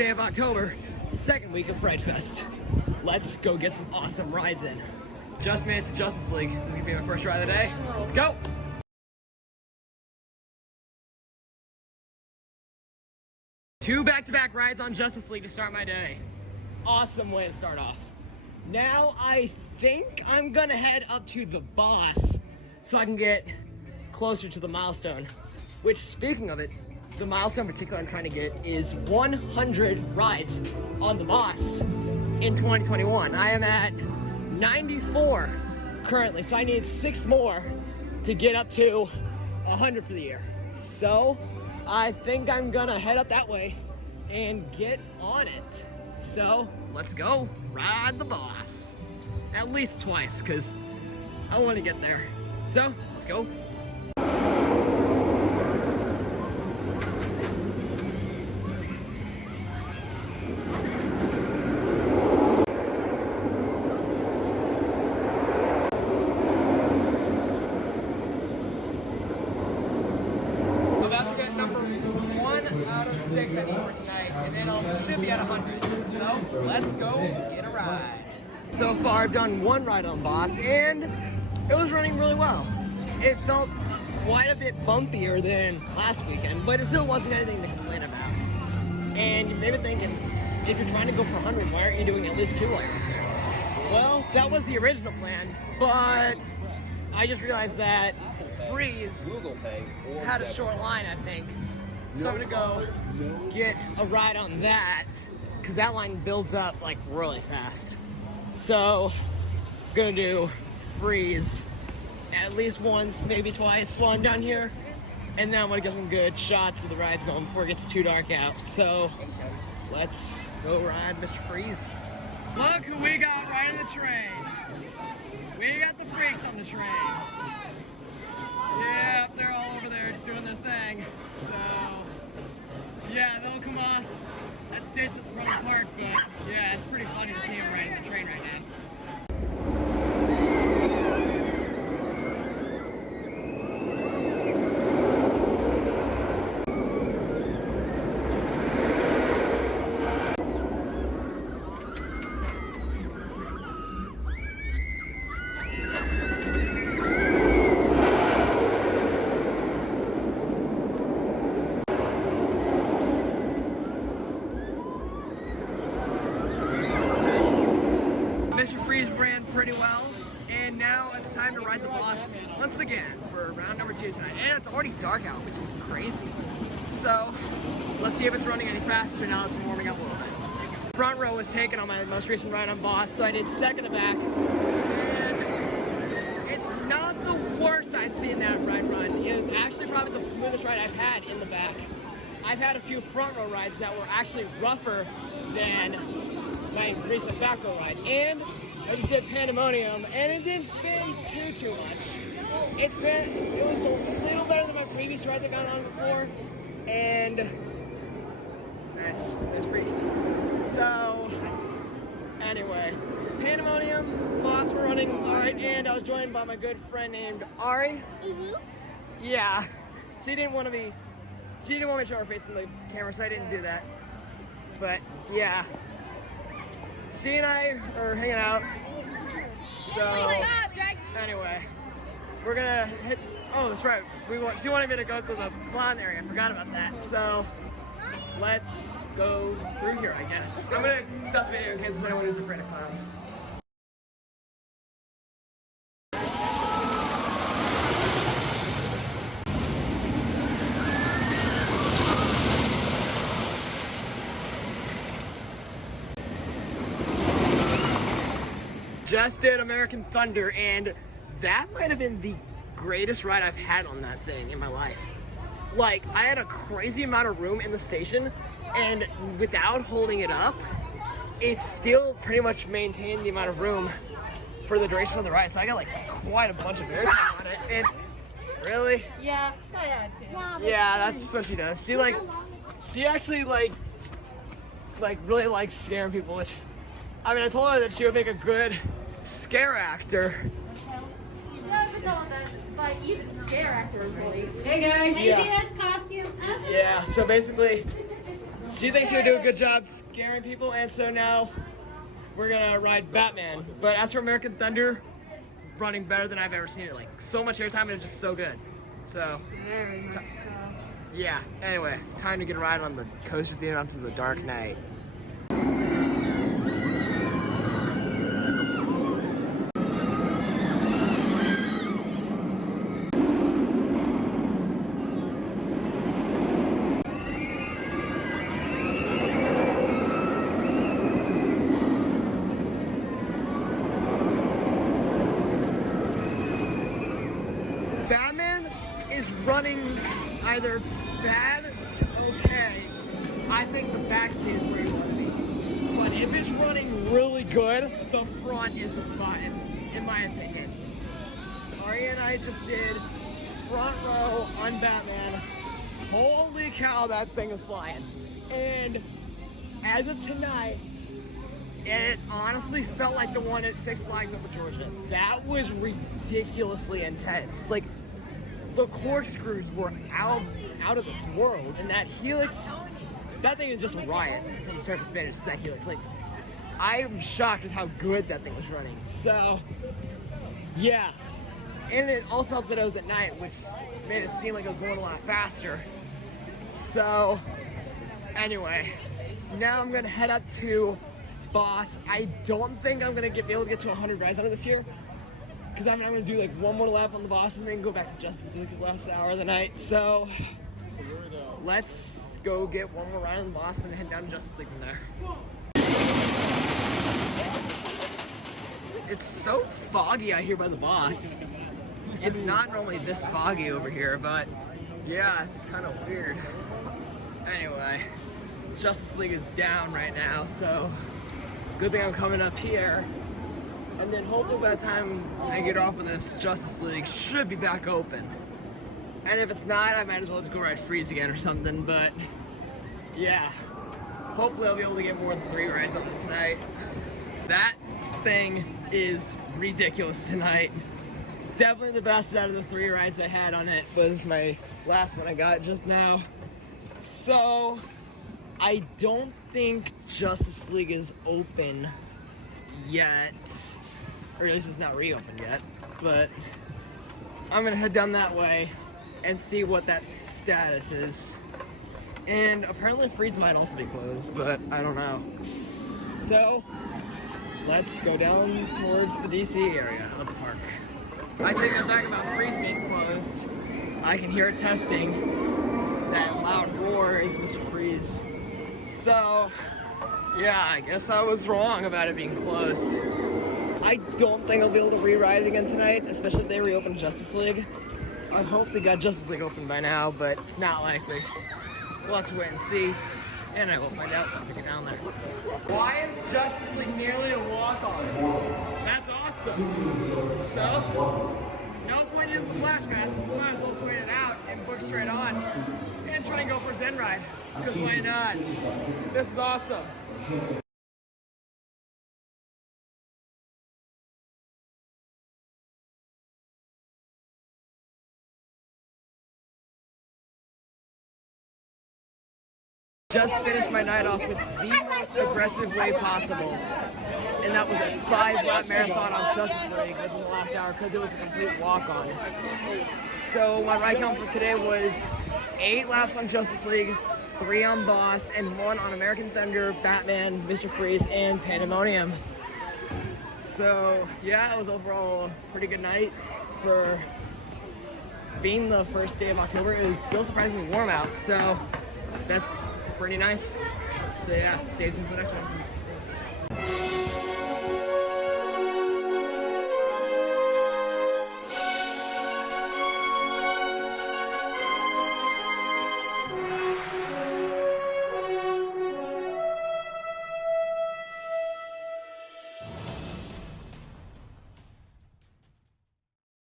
day of October, second week of Pride Fest. Let's go get some awesome rides in. Just made it to Justice League. This is gonna be my first ride of the day. Let's go! 2 back-to-back rides on Justice League to start my day. Awesome way to start off. Now I think I'm gonna head up to the boss so I can get closer to the milestone. Which, speaking of it, the milestone in particular I'm trying to get is 100 rides on the boss in 2021. I am at 94 currently, so I need 6 more to get up to 100 for the year. So I think I'm gonna head up that way and get on it. So let's go ride the boss. At least twice, because I want to get there. So let's go. That's good number 1 out of 6 I need for tonight, and then I should be at 100. So let's go get a ride. So far I've done 1 ride on Boss, and it was running really well. It felt quite a bit bumpier than last weekend, but it still wasn't anything to complain about. And you may be thinking, if you're trying to go for 100, why aren't you doing at least 2 while you're there? Well, that was the original plan, but I just realized that Freeze had a short line, I think. So I'm gonna go get a ride on that, because that line builds up like really fast. So I'm gonna do Freeze at least once, maybe twice while I'm down here. And then I'm gonna get some good shots of the rides going before it gets too dark out. So let's go ride Mr. Freeze. Look who we got riding the train. We got the freaks on the train. Yeah, they're all over there just doing their thing. So, yeah, they'll come off at the station at the front of the park, but yeah, it's pretty funny to see them riding the train right now. Mr. Freeze ran pretty well, and now it's time to ride the boss once again for round number 2 tonight. And it's already dark out, which is crazy. So let's see if it's running any faster now that it's warming up a little bit. Front row was taken on my most recent ride on boss, so I did second to back. And it's not the worst I've seen that ride run. It was actually probably the smoothest ride I've had in the back. I've had a few front row rides that were actually rougher than my recent back row ride, and I just did Pandemonium, and it didn't spin too much. It was a little better than my previous ride that I've gone on before, and nice free. So anyway, Pandemonium, boss were running alright, and I was joined by my good friend named Ari. Yeah, she didn't want me to show her face in the camera, so I didn't do that. But yeah. She and I are hanging out, so anyway, we're gonna hit, oh that's right, she wanted me to go through the clown area, I forgot about that, so let's go through here I guess. I'm gonna stop the video in case anyone is afraid of clowns. Just did American Thunder, and that might have been the greatest ride I've had on that thing in my life. Like, I had a crazy amount of room in the station, and without holding it up, it still pretty much maintained the amount of room for the duration of the ride. So I got like quite a bunch of air time on it. And really? Yeah, I had to. Yeah, that's what she does. She actually like really likes scaring people, which, I mean, I told her that she would make a good scare actor. Like, even scare actors, really. Hey guys, Yeah. AJ's costume. Yeah, so basically, She thinks she'll do a good job scaring people, and so now we're gonna ride Batman. But as for American Thunder, running better than I've ever seen it. Like, so much airtime and it's just so good. So, Very much so. yeah. Anyway, time to get a ride on the coaster theme onto the Dark Knight. Batman is running either bad to okay. I think the back seat is where you want to be. But if it's running really good, the front is the spot, in my opinion. Ari and I just did front row on Batman. Holy cow, that thing is flying. And as of tonight, it honestly felt like the one at Six Flags Over Georgia. That was ridiculously intense. Like, the corkscrews were out of this world, and that helix, that thing is just a riot from start to finish. That helix, like, I'm shocked at how good that thing was running. So, yeah, and it also helps that it was at night, which made it seem like it was going a lot faster. So, anyway, now I'm gonna head up to Boss. I don't think I'm gonna be able to get to 100 rides on it this year, because I'm gonna do like one more lap on the Boss and then go back to Justice League for the last hour of the night. So let's go get one more ride on the Boss and head down to Justice League from there. It's so foggy out here by the Boss. It's not normally this foggy over here, but yeah, it's kind of weird. Anyway, Justice League is down right now, so good thing I'm coming up here. And then hopefully by the time I get off of this, Justice League should be back open. And if it's not, I might as well just go ride Freeze again or something, but yeah. Hopefully I'll be able to get more than 3 rides on it tonight. That thing is ridiculous tonight. Definitely the best out of the 3 rides I had on it was my last one I got just now. So, I don't think Justice League is open yet, or at least it's not reopened yet, but I'm gonna head down that way and see what that status is. And apparently Freeze might also be closed, but I don't know. So let's go down towards the DC area of the park. I take that back about Freeze being closed. I can hear it testing. That loud roar is Mr. Freeze. So yeah, I guess I was wrong about it being closed. I don't think I'll be able to re-ride it again tonight, especially if they reopen Justice League. So I hope they got Justice League open by now, but it's not likely. We'll have to wait and see, and I will find out once I get down there. Why is Justice League nearly a walk-on? That's awesome. So, no point in the Flash Pass, so might as well just wait it out and book straight on. And try and go for Zen Ride, because why not? This is awesome. Just finished my night off with the most aggressive way possible, and that was a 5-lap marathon on Justice League within the last hour because it was a complete walk-on. So my ride count for today was 8 laps on Justice League, 3 on Boss, and 1 on American Thunder, Batman, Mr. Freeze, and Pandemonium. So yeah, it was overall a pretty good night for being the first day of October. It was still surprisingly warm out, so that's pretty nice. So yeah, stay tuned for the next one.